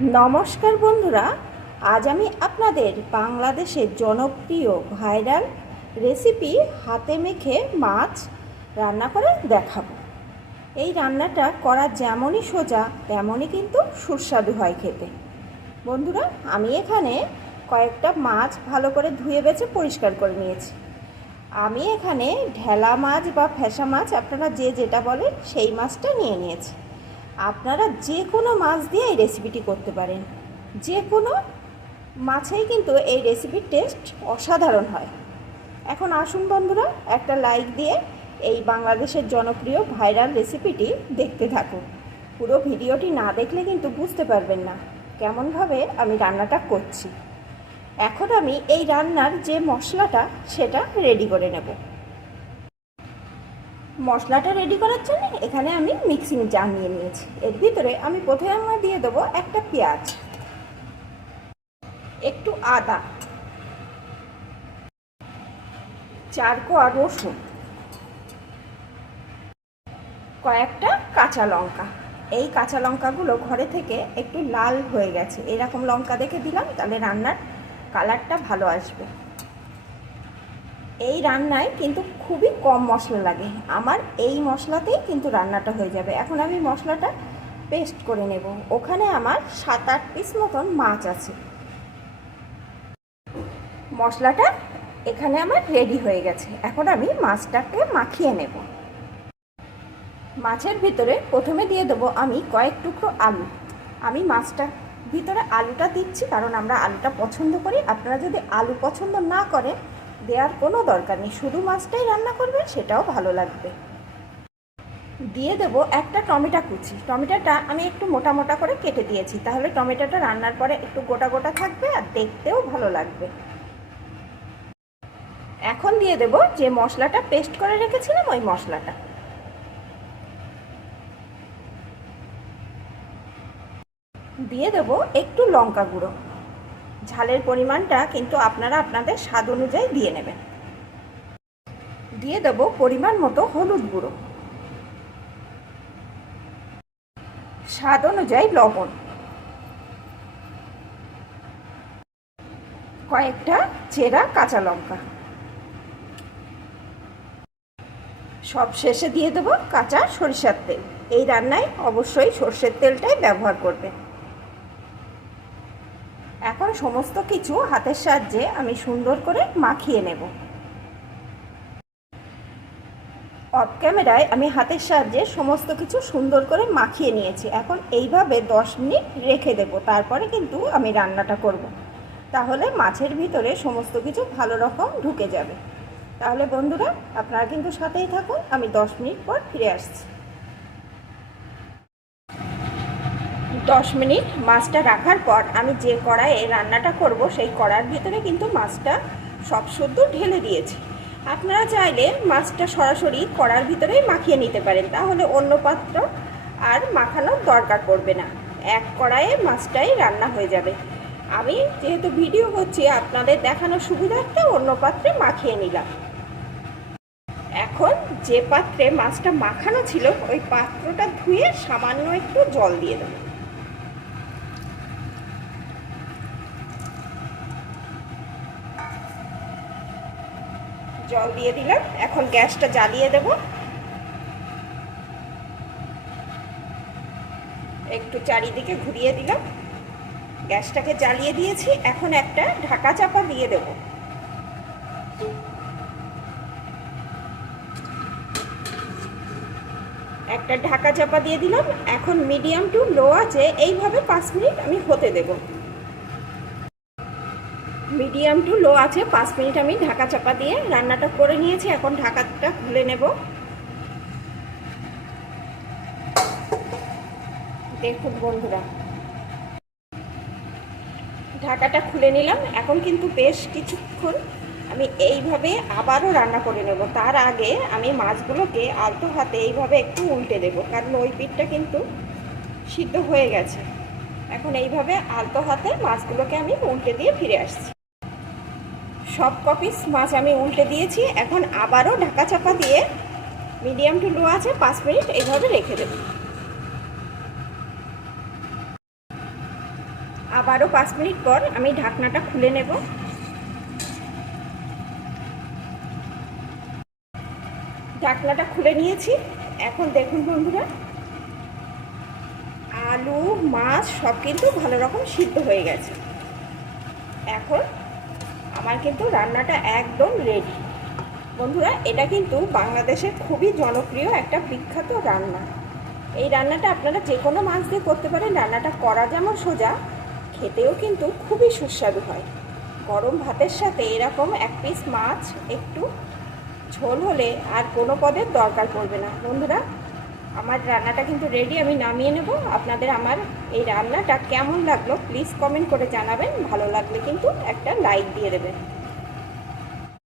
নমস্কার বন্ধুরা, আজ আমি আপনাদের বাংলাদেশের জনপ্রিয় ভাইরাল রেসিপি হাতে মেখে মাছ রান্না করে দেখাবো। এই রান্নাটা করা যেমনই সোজা, তেমনই কিন্তু সুস্বাদু হয় খেতে। বন্ধুরা, আমি এখানে কয়েকটা মাছ ভালো করে ধুয়ে বেছে পরিষ্কার করে নিয়েছি। আমি এখানে ঢেলা মাছ বা ফ্যাসা মাছ, আপনারা যে যেটা বলেন সেই মাছটা নিয়ে নিয়েছি। আপনারা যে কোনো মাছ দিয়ে এই রেসিপিটি করতে পারেন। যে কোনো মাছেই কিন্তু এই রেসিপির টেস্ট অসাধারণ হয়। এখন আসুন বন্ধুরা, একটা লাইক দিয়ে এই বাংলাদেশের জনপ্রিয় ভাইরাল রেসিপিটি দেখতে থাকুন। পুরো ভিডিওটি না দেখলে কিন্তু বুঝতে পারবেন না কেমনভাবে আমি রান্নাটা করছি। এখন আমি এই রান্নার যে মশলাটা, সেটা রেডি করে নেব। মশলাটা রেডি করার জন্য এখানে আমি মিক্সিং জার নিয়ে নিয়েছি। এর ভিতরে আমি প্রথমে আমরা দিয়ে দেবো একটা পেঁয়াজ। একটু আদা। চার কোয়া রসুন। কয়েকটা কাঁচা লঙ্কা। এই কাঁচা লঙ্কাগুলো ঘরে থেকে একটু লাল হয়ে গেছে। এরকম লঙ্কা দেখে দিলাম, তাহলে রান্নার কালারটা ভালো আসবে। এই রান্নায় কিন্তু খুবই কম মশলা লাগে। আমার এই মশলাতেই কিন্তু রান্নাটা হয়ে যাবে। এখন আমি মশলাটা পেস্ট করে নেব। ওখানে আমার সাত আট পিস মতন মাছ আছে। মশলাটা এখানে আমার রেডি হয়ে গেছে। এখন আমি মাছটাকে মাখিয়ে নেব। মাছের ভিতরে প্রথমে দিয়ে দেবো আমি কয়েক টুকরো আলু। আমি মাছটা ভিতরে আলুটা দিচ্ছি কারণ আমরা আলুটা পছন্দ করি। আপনারা যদি আলু পছন্দ না করেন দেওয়ার কোনো দরকার নেই। শুধু মাছটাই রান্না করবেন সেটাও ভালো লাগবে। দিয়ে দেবো একটা টমেটো কুচি। টমেটোটা আমি একটু মোটা মোটা করে কেটে দিয়েছি। তাহলে টমেটোটা রান্নার পরে একটু গোটা গোটা থাকবে আর দেখতেও ভালো লাগবে। এখন দিয়ে দেব যে মশলাটা পেস্ট করে রেখেছিলাম, ওই মশলাটা। দিয়ে দেব একটু লঙ্কা গুঁড়ো। ঝালের পরিমাণটা কিন্তু আপনারা আপনাদের স্বাদ অনুযায়ী দিয়ে নেবেন। দিয়ে দেব পরিমাণ মতো হলুদ গুঁড়ো। স্বাদ অনুযায়ী লবণ। কয়েকটা চেরা কাঁচা লঙ্কা। সব শেষে দিয়ে দেবো কাঁচা সরিষার তেল। এই রান্নায় অবশ্যই সর্ষের তেলটাই ব্যবহার করবেন। এখন সমস্ত কিছু হাতের সাহায্যে আমি সুন্দর করে মাখিয়ে নেব। অফ ক্যামেরায় আমি হাতের সাহায্যে সমস্ত কিছু সুন্দর করে মাখিয়ে নিয়েছি। এখন এইভাবে দশ মিনিট রেখে দেব। তারপরে কিন্তু আমি রান্নাটা করব। তাহলে মাছের ভিতরে সমস্ত কিছু ভালো রকম ঢুকে যাবে। তাহলে বন্ধুরা, আপনারা কিন্তু সাথেই থাকুন। আমি দশ মিনিট পর ফিরে আসছি। দশ মিনিট মাছটা রাখার পর আমি যে কড়াইয়ে রান্নাটা করব, সেই কড়ার ভিতরে কিন্তু মাছটা সব শুদ্ধ ঢেলে দিয়েছি। আপনারা চাইলে মাছটা সরাসরি কড়ার ভিতরেই মাখিয়ে নিতে পারেন, তাহলে অন্য পাত্র আর মাখানোর দরকার পড়বে না। এক কড়াইয়ে মাছটাই রান্না হয়ে যাবে। আমি যেহেতু ভিডিও করছি, আপনাদের দেখানোর সুবিধার্থে অন্য পাত্রে মাখিয়ে নিলাম। এখন যে পাত্রে মাছটা মাখানো ছিল, ওই পাত্রটা ধুয়ে সামান্য একটু জল দিয়ে দেবো। জল দিয়ে দিলাম। এখন গ্যাসটা জ্বালিয়ে দেব। একটু চারিদিকে ঘুরিয়ে দিলাম। গ্যাসটাকে জ্বালিয়ে দিয়েছি। এখন একটা ঢাকা চাপা দিয়ে দেব। একটা ঢাকা চাপা দিয়ে দিলাম। এখন মিডিয়াম টু লো আছে এইভাবে পাঁচ মিনিট আমি হতে দেবো। মিডিয়াম টু লো আছে, পাঁচ মিনিট আমি ঢাকা চাপা দিয়ে রান্নাটা করে নিয়েছি, এখন ঢাকাটা খুলে নেব। দেখুন বন্ধুরা। ঢাকাটা খুলে নিলাম, এখন কিন্তু বেশ কিছুক্ষণ আমি এইভাবে আবারও রান্না করে নেব। তার আগে আমি মাছগুলোকে আলতো হাতে এইভাবে একটু উল্টে দেবো, কারণ ওই পিঠটা কিন্তু সিদ্ধ হয়ে গেছে। এখন এইভাবে আলতো হাতে মাছগুলোকে আমি উল্টে দিয়ে ফিরে আসছি। সব কপিস মাছ আমি উল্টে দিয়েছি। এখন আবারও ঢাকা চাপা দিয়ে মিডিয়াম টু লো আছে, পাঁচ মিনিট এইভাবে রেখে দেব। আবারও পাঁচ মিনিট পর আমি ঢাকনাটা খুলে নেব। ঢাকনাটা খুলে নিয়েছি। এখন দেখুন বন্ধুরা, আলু, মাছ সব কিন্তু ভালো রকম সিদ্ধ হয়ে গেছে। এখন আমার কিন্তু রান্নাটা একদম রেডি বন্ধুরা, এটা কিন্তু বাংলাদেশের খুবই জনপ্রিয় একটা বিখ্যাত রান্না। এই রান্নাটা আপনারা যে কোনো মাছ দিয়ে করতে পারেন, রান্নাটা করা যেমন সোজা, খেতেও কিন্তু খুবই সুস্বাদু হয়। গরম ভাতের সাথে এরকম এক পিস মাছ একটু ঝোল হলে আর কোনো পদের দরকার পড়বে না। বন্ধুরা আমার রান্নাটা কিন্তু রেডি আমি নামিয়ে নেব। আপনাদের আমার এই রান্নাটা কেমন লাগল প্লিজ কমেন্ট করে জানাবেন। ভালো লাগলে কিন্তু একটা লাইক দিয়ে দেবেন।